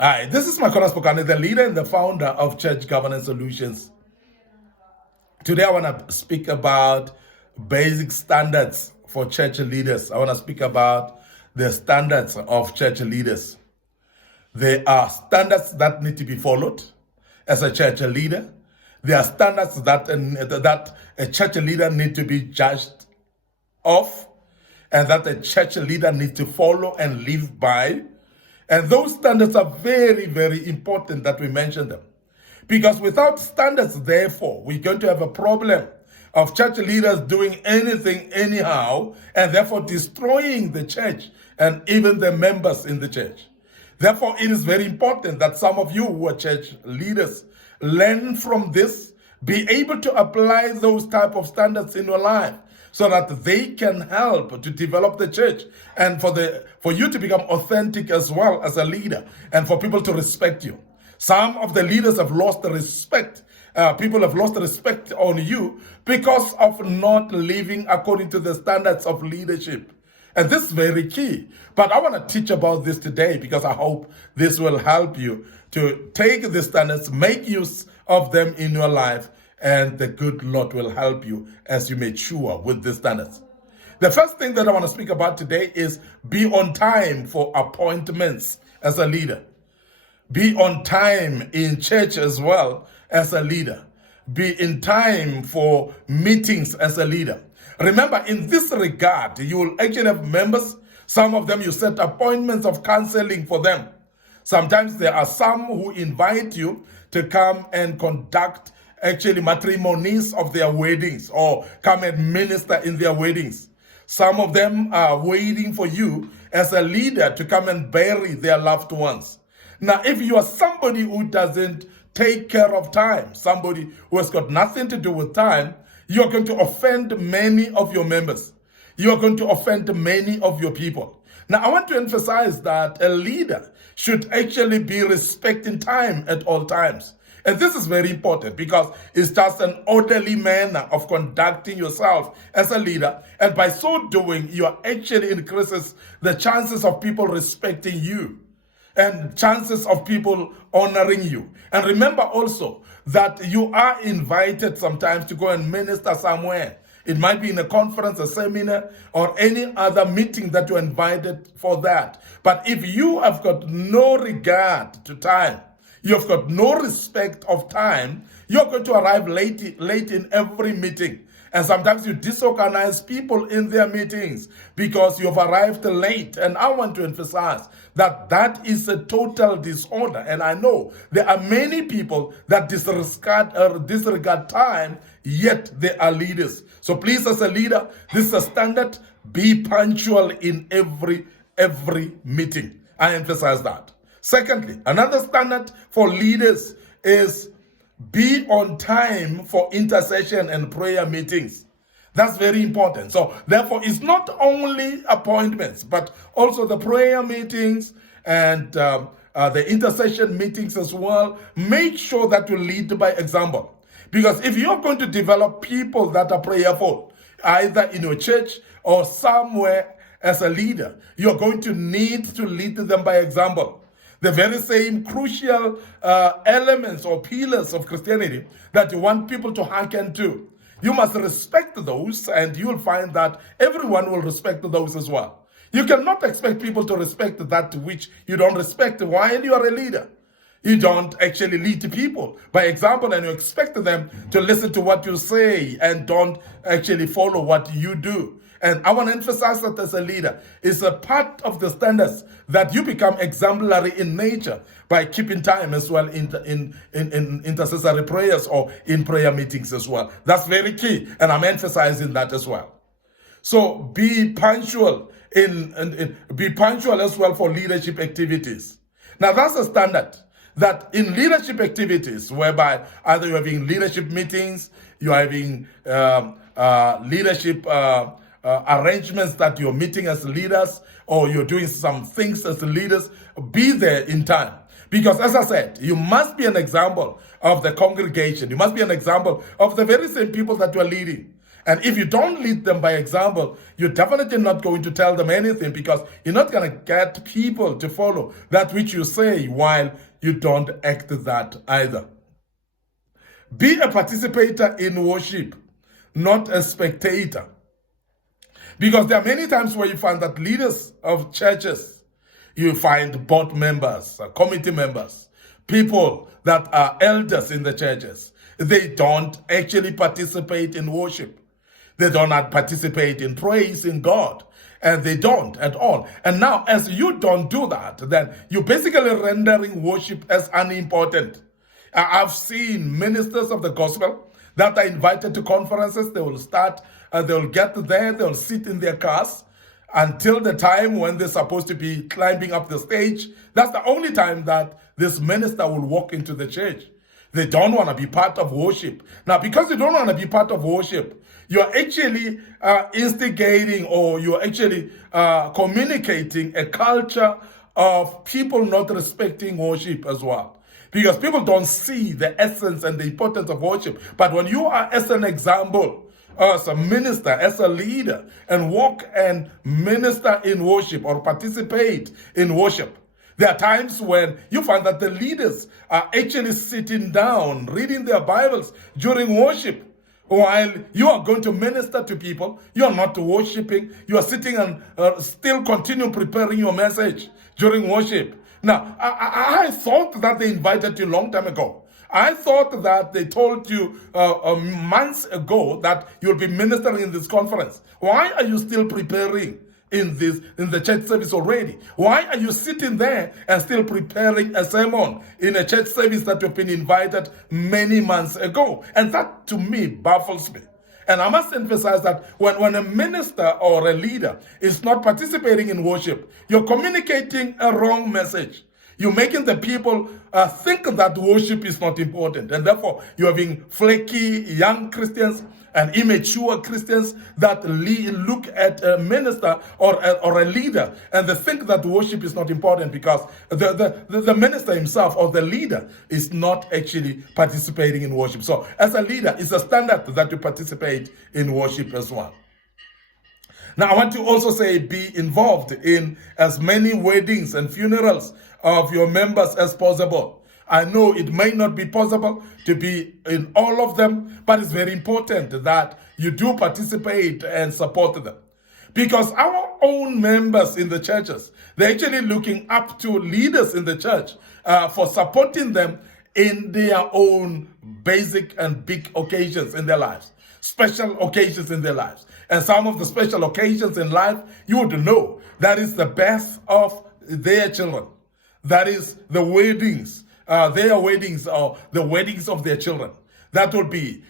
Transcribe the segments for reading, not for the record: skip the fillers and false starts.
Hi, this is Makonas Pokane, the leader and the founder of Church Governance Solutions. Today I want to speak about basic standards for church leaders. I want to speak about the standards of church leaders. There are standards that need to be followed as a church leader. There are standards that a church leader needs to be judged of, and that a church leader needs to follow and live by. And those standards are very, very important that we mention them. Because without standards, therefore, we're going to have a problem of church leaders doing anything anyhow, and therefore destroying the church and even the members in the church. Therefore, it is very important that some of you who are church leaders learn from this, be able to apply those type of standards in your life, so that they can help to develop the church, and for you to become authentic as well as a leader, and for people to respect you. Some of the leaders have lost the respect. People have lost the respect on you because of not living according to the standards of leadership. And this is very key. But I want to teach about this today because I hope this will help you to take the standards, make use of them in your life, and the good Lord will help you as you mature with the standards. The first thing that I want to speak about today is be on time for appointments as a leader. Be on time in church as well as a leader. Be in time for meetings as a leader. Remember, in this regard, you will actually have members. Some of them you set appointments of counseling for them. Sometimes there are some who invite you to come and conduct actually matrimonies of their weddings, or come and minister in their weddings. Some of them are waiting for you as a leader to come and bury their loved ones. Now, if you are somebody who doesn't take care of time, somebody who has got nothing to do with time, you're going to offend many of your members. You're going to offend many of your people. Now, I want to emphasize that a leader should actually be respecting time at all times. And this is very important because it's just an orderly manner of conducting yourself as a leader. And by so doing, you actually increases the chances of people respecting you and chances of people honoring you. And remember also that you are invited sometimes to go and minister somewhere. It might be in a conference, a seminar, or any other meeting that you're invited for that. But if you have got no regard to time, you've got no respect of time, you're going to arrive late in every meeting. And sometimes you disorganize people in their meetings because you've arrived late. And I want to emphasize that that is a total disorder. And I know there are many people that disregard time, yet they are leaders. So please, as a leader, this is a standard. Be punctual in every meeting. I emphasize that. Secondly, another standard for leaders is be on time for intercession and prayer meetings. That's very important. So therefore, it's not only appointments, but also the prayer meetings and the intercession meetings as well. Make sure that you lead by example. Because if you're going to develop people that are prayerful, either in your church or somewhere as a leader, you're going to need to lead them by example. The very same crucial elements or pillars of Christianity that you want people to hearken to. You must respect those, and you'll find that everyone will respect those as well. You cannot expect people to respect that which you don't respect while you are a leader. You don't actually lead people by example, and you expect them to listen to what you say and don't actually follow what you do. And I want to emphasize that as a leader, it's a part of the standards that you become exemplary in nature by keeping time as well in intercessory prayers or in prayer meetings as well. That's very key, and I'm emphasizing that as well. So be punctual be punctual as well for leadership activities. Now that's a standard that in leadership activities, whereby either you're having leadership meetings, you're having leadership arrangements that you're meeting as leaders, or you're doing some things as leaders, be there in time. Because as I said, you must be an example of the congregation. You must be an example of the very same people that you are leading. And if you don't lead them by example, you're definitely not going to tell them anything, because you're not going to get people to follow that which you say while you don't act that either. Be a participator in worship, not a spectator. Because there are many times where you find that leaders of churches, you find board members, committee members, people that are elders in the churches, they don't actually participate in worship. They do not participate in praising God. And they don't at all. And now, as you don't do that, then you're basically rendering worship as unimportant. I've seen ministers of the gospel that are invited to conferences. They will start, they'll get there, they'll sit in their cars until the time when they're supposed to be climbing up the stage. That's the only time that this minister will walk into the church. They don't want to be part of worship. Now, because you don't want to be part of worship, you're actually instigating, or you're actually communicating a culture of people not respecting worship as well. Because people don't see the essence and the importance of worship. But when you are as an example, as a minister, as a leader, and walk and minister in worship or participate in worship, there are times when you find that the leaders are actually sitting down, reading their Bibles during worship. While you are going to minister to people, you are not worshiping, you are sitting and still continue preparing your message during worship. Now, I thought that they invited you a long time ago. I thought that they told you months ago that you'll be ministering in this conference. Why are you still preparing in the church service already? Why are you sitting there and still preparing a sermon in a church service that you've been invited many months ago? And that, to me, baffles me. And I must emphasize that when a minister or a leader is not participating in worship, you're communicating a wrong message. You're making the people think that worship is not important. And therefore, you're having flaky young Christians and immature Christians that look at a minister or a leader and they think that worship is not important because the minister himself or the leader is not actually participating in worship. So as a leader, it's a standard that you participate in worship as well. Now, I want to also say be involved in as many weddings and funerals of your members as possible. I know it may not be possible to be in all of them, but it's very important that you do participate and support them. Because our own members in the churches, they're actually looking up to leaders in the church for supporting them in their own basic and big occasions in their lives, special occasions in their lives. And some of the special occasions in life, you would know, that is the birth of their children. That is the weddings. Their weddings or the weddings of their children. That will be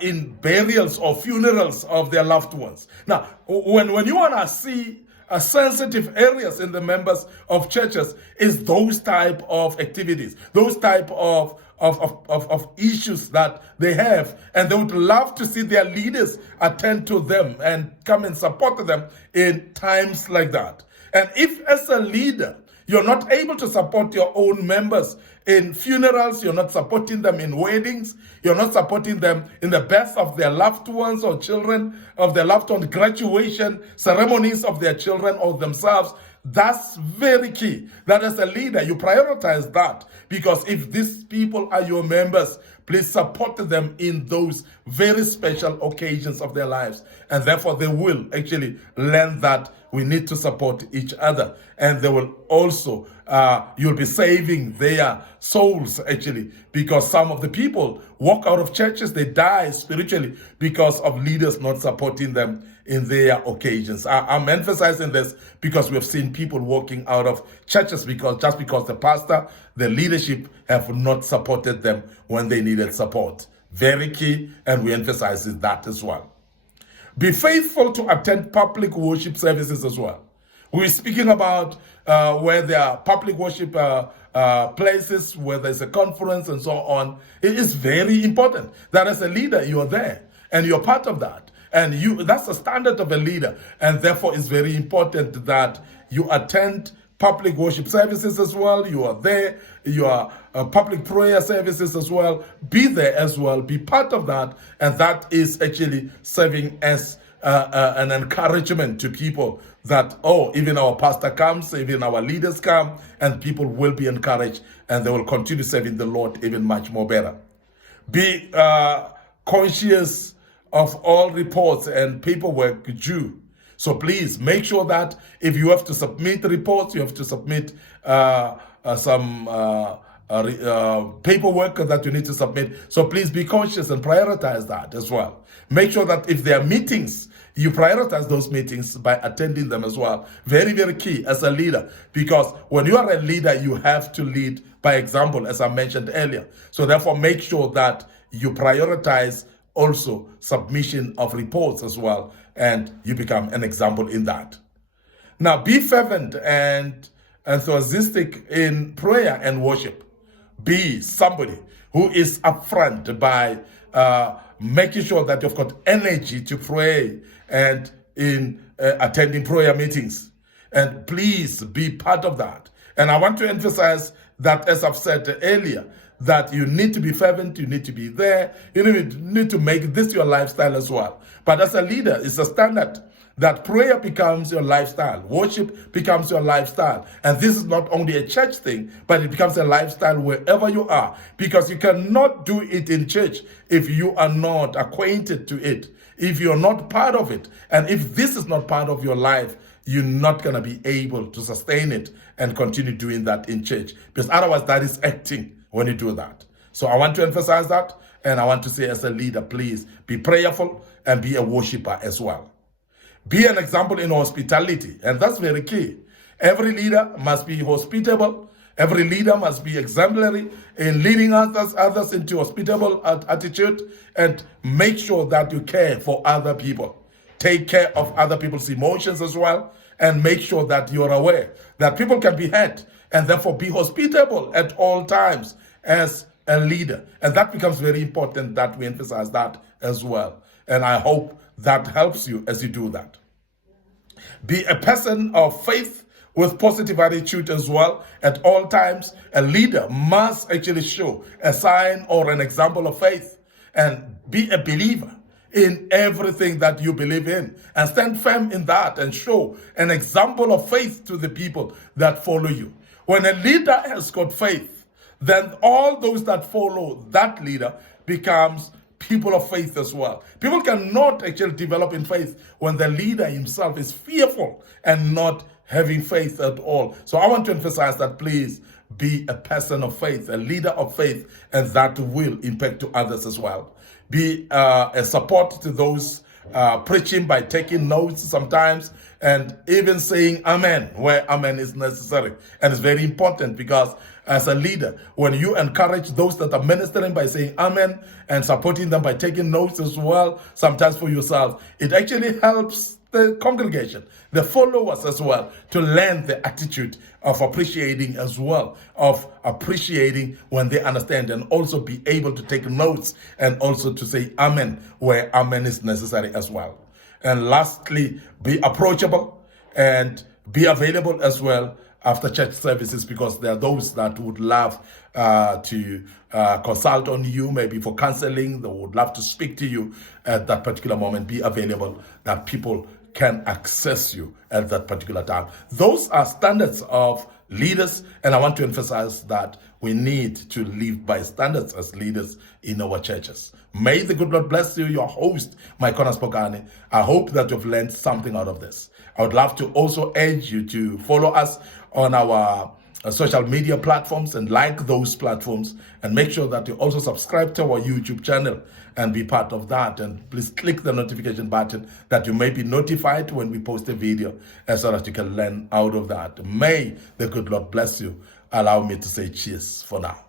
in burials or funerals of their loved ones. Now, when you want to see sensitive areas in the members of churches, is those type of activities, those type of issues that they have, and they would love to see their leaders attend to them and come and support them in times like that. And if as a leader, you're not able to support your own members in funerals, you're not supporting them in weddings, you're not supporting them in the birth of their loved ones or children, of their loved ones, graduation, ceremonies of their children or themselves, that's very key. That as a leader, you prioritize that. Because if these people are your members, please support them in those very special occasions of their lives. And therefore, they will actually learn that we need to support each other. And they will also, you'll be saving their souls, actually, because some of the people walk out of churches, they die spiritually because of leaders not supporting them in their occasions. I'm emphasizing this because we have seen people walking out of churches because the pastor, the leadership have not supported them when they needed support. Very key, and we emphasize that as well. Be faithful to attend public worship services as well. We're speaking about where there are public worship places, where there's a conference and so on. It is very important that as a leader, you're there and you're part of that. And that's the standard of a leader. And therefore, it's very important that you attend public worship services as well. You are there. You are public prayer services as well. Be there as well. Be part of that. And that is actually serving as an encouragement to people that, oh, even our pastor comes, even our leaders come, and people will be encouraged and they will continue serving the Lord even much more better. Be conscious of all reports and paperwork due. So please make sure that if you have to submit reports, you have to submit some paperwork that you need to submit. So please be conscious and prioritize that as well. Make sure that if there are meetings, you prioritize those meetings by attending them as well. Very, very key as a leader, because when you are a leader, you have to lead by example, as I mentioned earlier. So therefore, make sure that you prioritize also submission of reports as well, and you become an example in that. Now, be fervent and enthusiastic in prayer and worship. Be somebody who is upfront by making sure that you've got energy to pray and in attending prayer meetings. And please be part of that. And I want to emphasize that, as I've said earlier, that you need to be fervent, you need to be there, you need to make this your lifestyle as well. But as a leader, it's a standard that prayer becomes your lifestyle, worship becomes your lifestyle. And this is not only a church thing, but it becomes a lifestyle wherever you are, because you cannot do it in church if you are not acquainted to it, if you're not part of it. And if this is not part of your life, you're not going to be able to sustain it and continue doing that in church, because otherwise that is acting when you do that. So I want to emphasize that, and I want to say, as a leader, please be prayerful and be a worshiper as well. Be an example in hospitality, and that's very key. Every leader must be hospitable. Every leader must be exemplary in leading others into hospitable attitude, and make sure that you care for other people. Take care of other people's emotions as well, and make sure that you're aware that people can be hurt, and therefore be hospitable at all times as a leader. And that becomes very important that we emphasize that as well. And I hope that helps you as you do that. Be a person of faith with positive attitude as well at all times. A leader must actually show a sign or an example of faith, and be a believer in everything that you believe in, and stand firm in that and show an example of faith to the people that follow you. When a leader has got faith, then all those that follow that leader becomes people of faith as well. People cannot actually develop in faith when the leader himself is fearful and not having faith at all. So I want to emphasize that please be a person of faith, a leader of faith, and that will impact to others as well. Be a support to those preaching by taking notes sometimes, and even saying amen where amen is necessary. And it's very important, because as a leader, when you encourage those that are ministering by saying amen and supporting them by taking notes as well, sometimes for yourself, it actually helps the congregation, the followers as well, to learn the attitude of appreciating as well, of appreciating when they understand, and also be able to take notes and also to say amen where amen is necessary as well. And lastly, be approachable and be available as well after church services, because there are those that would love to consult on you, maybe for counseling. They would love to speak to you at that particular moment. Be available that people can access you at that particular time. Those are standards of leaders, and I want to emphasize that we need to live by standards as leaders in our churches. May the good Lord bless you, your host, Mike Spokane. I hope that you've learned something out of this. I would love to also urge you to follow us on our social media platforms and like those platforms, and make sure that you also subscribe to our YouTube channel and be part of that. And please click the notification button that you may be notified when we post a video, so that you can learn out of that. May the good Lord bless you. Allow me to say cheers for now.